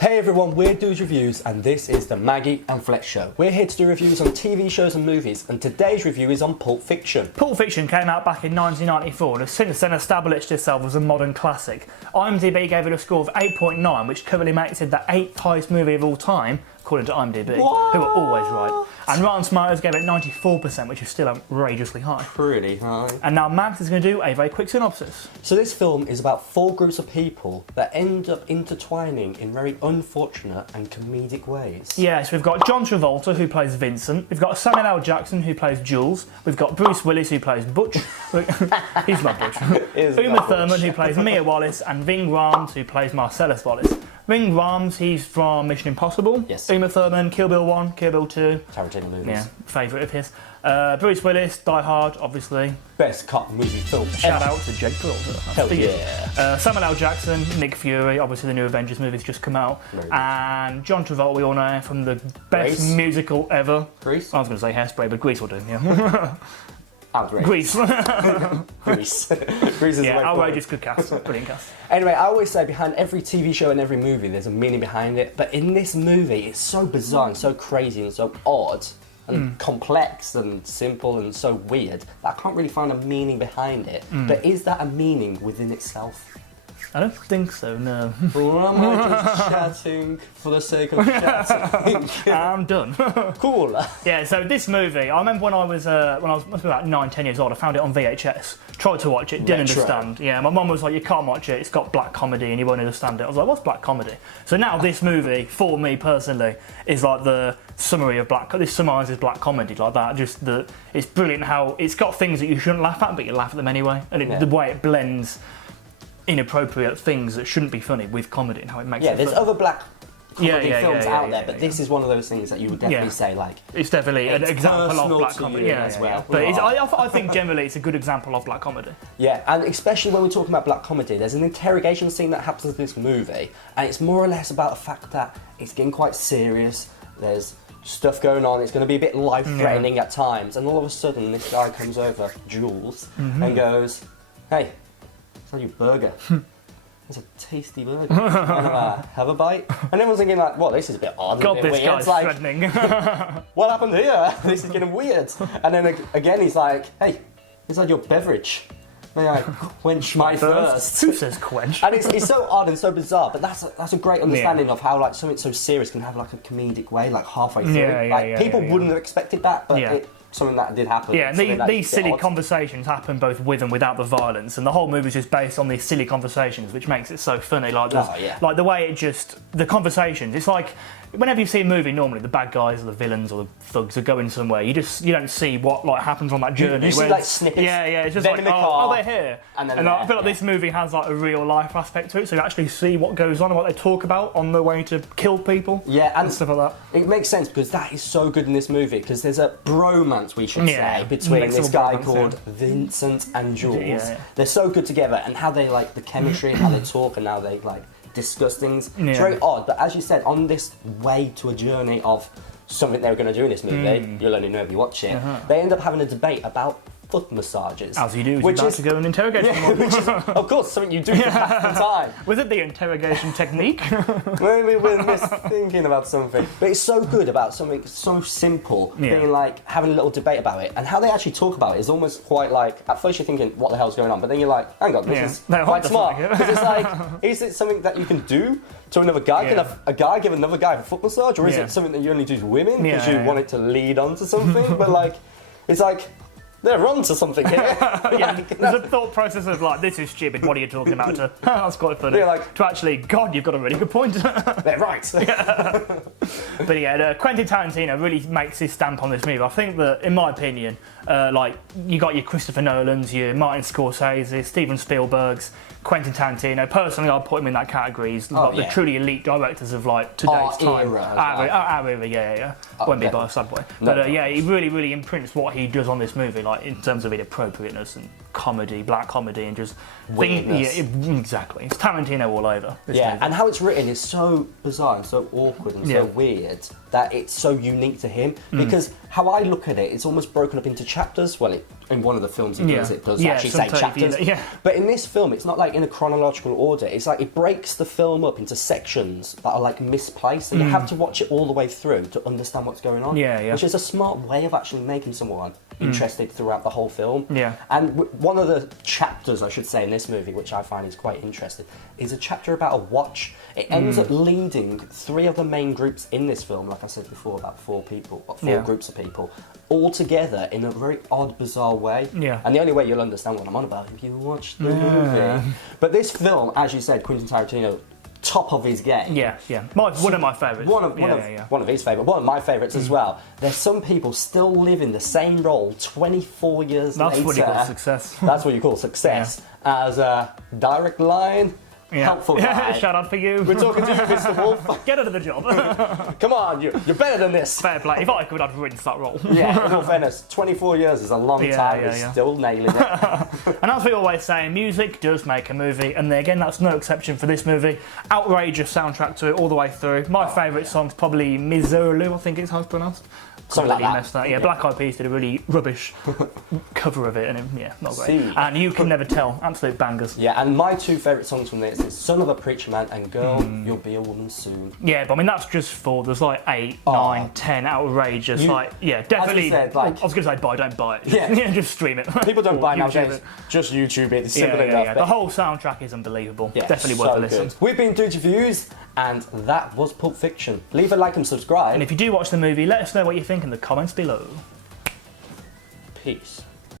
Hey everyone, we're Dudes Reviews and this is the Maggie and Flex Show. We're here to do reviews on TV shows and movies, and today's review is on Pulp Fiction. Pulp Fiction came out back in 1994 and has since then established itself as a modern classic. IMDb gave it a score of 8.9, which currently makes it the 8th highest movie of all time, according to IMDb, What? who are always right. And Rotten Tomatoes gave it 94%, which is still outrageously high. Pretty high. And now Max is going to do a very quick synopsis. So this film is about 4 groups of people that end up intertwining in very unfortunate and comedic ways. Yes, we've got John Travolta, who plays Vincent. We've got Samuel L. Jackson, who plays Jules. We've got Bruce Willis, who plays Butch. He's not Butch. Uma Thurman, who plays Mia Wallace. And Ving Rhames, who plays Marcellus Wallace. Ving Rhames, he's from Mission Impossible. Yes. Uma Thurman, Kill Bill 1, Kill Bill 2. Tarantino movies. Yeah, favourite of his. Bruce Willis, Die Hard, obviously. Best cop movie film Shout ever. out to Jake Peralta. Hell yeah. Samuel L. Jackson, Nick Fury, obviously the new Avengers movie's just come out. And John Travolta, we all know from the best Grease. musical ever. Grease? I was going to say Hairspray, but Grease will do, yeah. Outrageous. Grease. Grease. Grease is the way outrageous, forward. good cast. Brilliant cast. Anyway, I always say behind every TV show and every movie there's a meaning behind it, but in this movie it's so bizarre and so crazy and so odd and complex and simple and so weird that I can't really find a meaning behind it. But is that a meaning within itself? I don't think so, no. Or am I just chatting for the sake of chatting? I'm done. Cool. Yeah, so this movie, I remember when I was must be about 9-10 years old, I found it on VHS. Tried to watch it, didn't Retro. understand. Yeah, my mum was like, you can't watch it, it's got black comedy and you won't understand it. I was like, what's black comedy? So now this movie, for me personally, is like the summary of this summarises black comedy like that. It's brilliant how it's got things that you shouldn't laugh at, but you laugh at them anyway. And the way it blends inappropriate things that shouldn't be funny with comedy and how it makes it there's funny. other black comedy films out there, but yeah. this is one of those things that you would definitely say, like, it's definitely an it's example of personal black to comedy. you Yeah, as yeah, well. yeah. But I think generally it's a good example of black comedy. Yeah, and especially when we're talking about black comedy, there's an interrogation scene that happens in this movie, and it's more or less about the fact that it's getting quite serious, there's stuff going on, it's going to be a bit life-threatening at times, and all of a sudden this guy comes over, Jules, and goes, hey, it's not your burger. It's a tasty burger. Have a bite? And everyone's thinking like, well, this is a bit odd. God, a bit this weird. guy's It's like, threatening. what happened here? This is getting weird. And then again, he's like, hey, is that your beverage? May I quench my thirst? Who says quench? And it's so odd and so bizarre, but that's a great understanding of how like something so serious can have like a comedic way, like halfway through. People wouldn't have expected that, but it's something that did happen. Yeah, and these silly odd. conversations happen both with and without the violence, and the whole movie is just based on these silly conversations, which makes it so funny. Like, like the way the conversations. It's like whenever you see a movie, normally the bad guys or the villains or the thugs are going somewhere. You don't see what happens on that journey. You see like snippets. Yeah, it's just them like in the car, they're here, and I feel like this movie has like a real life aspect to it, so you actually see what goes on and what they talk about on the way to kill people. Yeah, and stuff like that. It makes sense because that is so good in this movie because there's a bromance, we should say, between this guy called Vincent and Jules. Yeah. They're so good together, and how they like the chemistry, how they talk, and how they like discuss things. It's very odd, but as you said, on this way to a journey of something they were going to do in this movie, you'll only know if you watch it, they end up having a debate about foot massages. As you do, which is to go and interrogate them. Which is, of course, something you do to pass the time. Was it the interrogation technique? Maybe we're thinking about something. But it's so good about something so simple, being like having a little debate about it. And how they actually talk about it is almost quite like, at first you're thinking, what the hell's going on? But then you're like, hang on, this is quite smart. Because it's like, is it something that you can do to another guy? Can a guy give another guy a foot massage? Or is it something that you only do to women because you want it to lead on to something? But like, it's like, they're on to something here. There's a thought process of like, this is stupid, what are you talking about? To, that's quite funny. To actually, God, you've got a really good point. They're right. But yeah, Quentin Tarantino really makes his stamp on this movie. I think that, in my opinion, like, you got your Christopher Nolans, your Martin Scorsese, Steven Spielberg's, Quentin Tarantino. Personally, I'd put him in that category. He's like the truly elite directors of like today's time. Our era, yeah. Won't be by a subway. But yeah, he really imprints what he does on this movie, like in terms of inappropriateness and comedy, black comedy, and just weirdness. Exactly. It's Tarantino all over. This movie. And how it's written is so bizarre and so awkward and so weird that it's so unique to him. Because how I look at it, it's almost broken up into chapters. Well, it in one of the films it does actually some say chapters. yeah. But in this film, it's not like in a chronological order. It's like it breaks the film up into sections that are like misplaced, and you have to watch it all the way through to understand what's going on. Yeah, yeah. Which is a smart way of actually making someone interested throughout the whole film. Yeah. And one of the chapters, I should say, in this movie, which I find is quite interesting, is a chapter about a watch. It ends up leading 3 of the main groups in this film, like I said before, about 4 people, 4 groups of people, all together in a very odd, bizarre way. Yeah. And the only way you'll understand what I'm on about if you watch the movie. But this film, as you said, Quentin Tarantino, top of his game. Yeah, yeah. One of my favourites. One of his favourites. One of my favourites as well. There's some people still living the same role 24 years later. That's what you call success. That's what you call success. As a direct line, helpful guy. Shout out for you. We're talking to you, Mr. Wolf. Get out of the job. Come on, you're better than this. Fair play. If I could, I'd rinse that role. Yeah, in all fairness, 24 years is a long time. He's still nailing it. And as we always say, music does make a movie, and again, that's no exception for this movie. Outrageous soundtrack to it all the way through. My favourite song's probably Miserlou, I think it's how it's pronounced. Something like that. Yeah, Black Eyed Peas did a really rubbish cover of it, and not great. See. And You Can Never Tell, absolute bangers. Yeah, and my 2 favourite songs from this is Son of a Preacher Man and Girl, You'll Be a Woman Soon. Yeah, but I mean, that's just 4. There's like 8, 9, 10 outrageous. Definitely. Said, I was going to say buy, don't buy it. Yeah. Just stream it. People don't buy nowadays, it. just YouTube it. It's simple enough. Yeah. The whole soundtrack is unbelievable. Yeah, Definitely worth a listen. Good. We've been Dudes Reviews, and that was Pulp Fiction. Leave a like and subscribe. And if you do watch the movie, let us know what you think in the comments below. Peace.